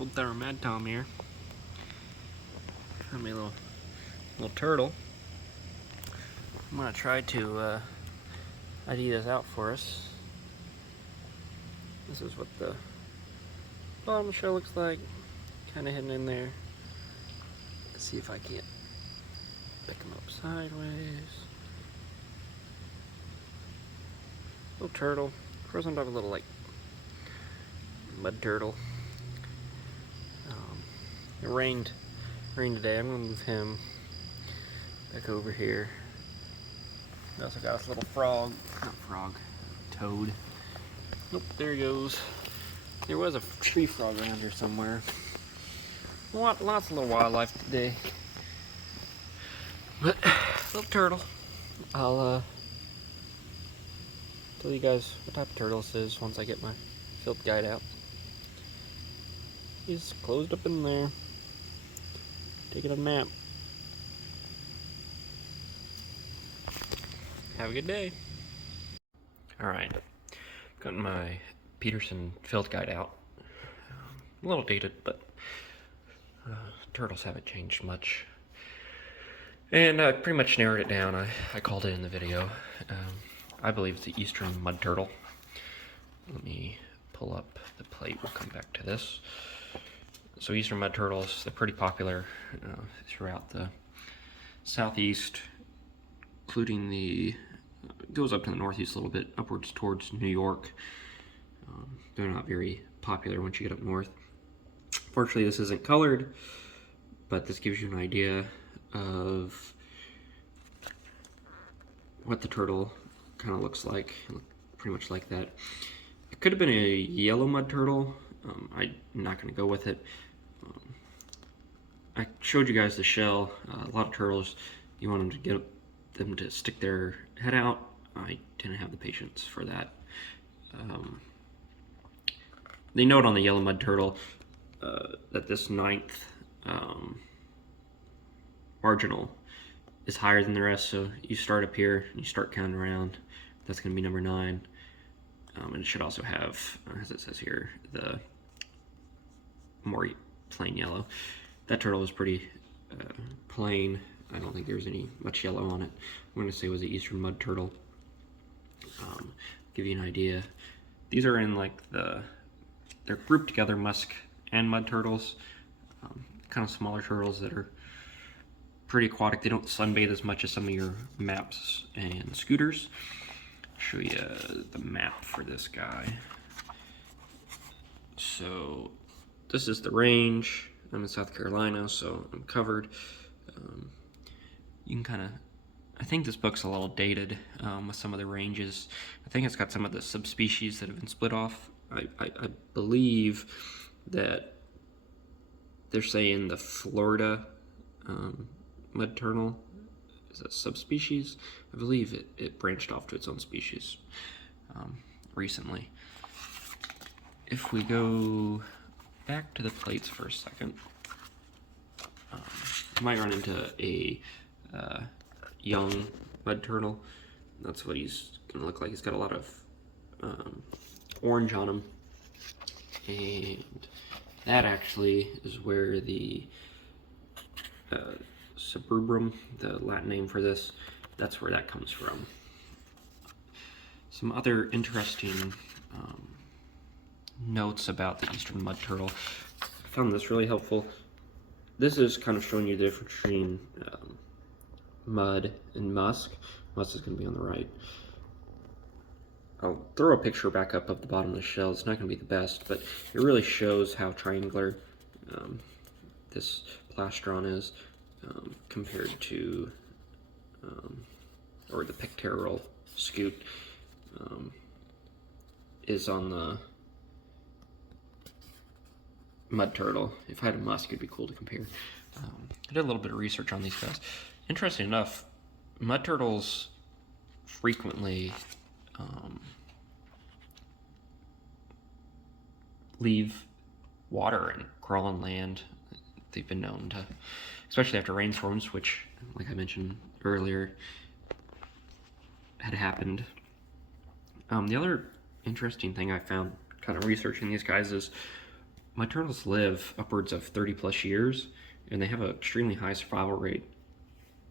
Old Thorough Mad Tom here. Found me a little turtle. I'm gonna try to ID this out for us. This is what the bottom of the shell looks like, kind of hidden in there. Let's see if I can't pick them up sideways. Little turtle. Grows on top of a little like mud turtle. It rained today. I'm gonna move him back over here. We also got this little frog, not frog, toad. Nope, there he goes. There was a tree frog around here somewhere. Lots of little wildlife today. But, little turtle. I'll tell you guys what type of turtle this is once I get my field guide out. He's closed up in there, taking a nap. Have a good day. Alright, got my Peterson field guide out. A little dated, but turtles haven't changed much. And I pretty much narrowed it down. I called it in the video. I believe it's the eastern mud turtle. Let me pull up the plate. We'll come back to this. So eastern mud turtles, they're pretty popular throughout the southeast, including the, goes up to the northeast a little bit, upwards towards New York. They're not very popular once you get up north. Fortunately, this isn't colored, but this gives you an idea of what the turtle kind of looks like. It looks pretty much like that. It could have been a yellow mud turtle. I'm not going to go with it. I showed you guys the shell. A lot of turtles, you want them to get them to stick their head out. I didn't have the patience for that. They note on the yellow mud turtle that this ninth marginal is higher than the rest, so you start up here and you start counting around. That's going to be number 9. And it should also have, as it says here, the more plain yellow. That turtle was pretty plain. I don't think there was any much yellow on it. I'm going to say it was the eastern mud turtle. Give you an idea. These are in like they're grouped together, musk and mud turtles. Kind of smaller turtles that are pretty aquatic. They don't sunbathe as much as some of your maps and scooters. I'll show you the map for this guy. So this is the range. I'm in South Carolina, so I'm covered. You can kind of, I think this book's a little dated with some of the ranges. I think it's got some of the subspecies that have been split off. I believe that they're saying the Florida mud turtle is a subspecies. I believe it branched off to its own species recently. If we go back to the plates for a second, you might run into a young mud turtle. That's what he's gonna look like. He's got a lot of orange on him, and that actually is where the suburbrum, the Latin name for this, that's where that comes from. Some other interesting notes about the eastern mud turtle. I found this really helpful. This is kind of showing you the difference between mud and musk. Musk is going to be on the right. I'll throw a picture back up of the bottom of the shell. It's not going to be the best, but it really shows how triangular this plastron is compared to, or the pectoral scoot is on the mud turtle. If I had a musk, it'd be cool to compare. I did a little bit of research on these guys. Interesting enough, mud turtles frequently leave water and crawl on land. They've been known to, especially after rainstorms, which, like I mentioned earlier, had happened. The other interesting thing I found kind of researching these guys is my turtles live upwards of 30 plus years, and they have an extremely high survival rate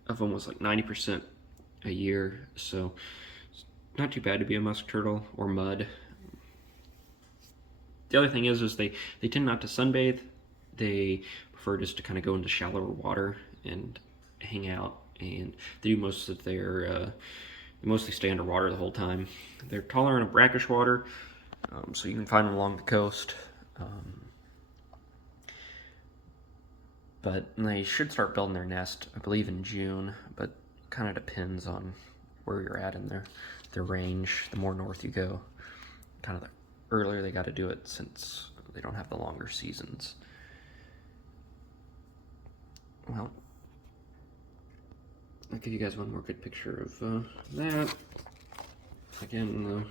of almost like 90% a year. So it's not too bad to be a musk turtle or mud. The other thing is they tend not to sunbathe. They prefer just to kind of go into shallower water and hang out, and they do most of their they mostly stay underwater the whole time. They're tolerant of brackish water, so you can find them along the coast. But they should start building their nest, I believe, in June, but kind of depends on where you're at in their range. The more north you go, kind of the earlier they got to do it, since they don't have the longer seasons. Well, I'll give you guys one more good picture of that. Again,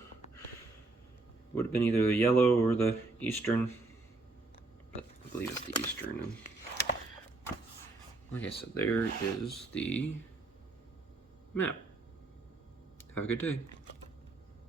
would have been either the yellow or the eastern, but I believe it's the eastern. And like I said, there is the map. Have a good day.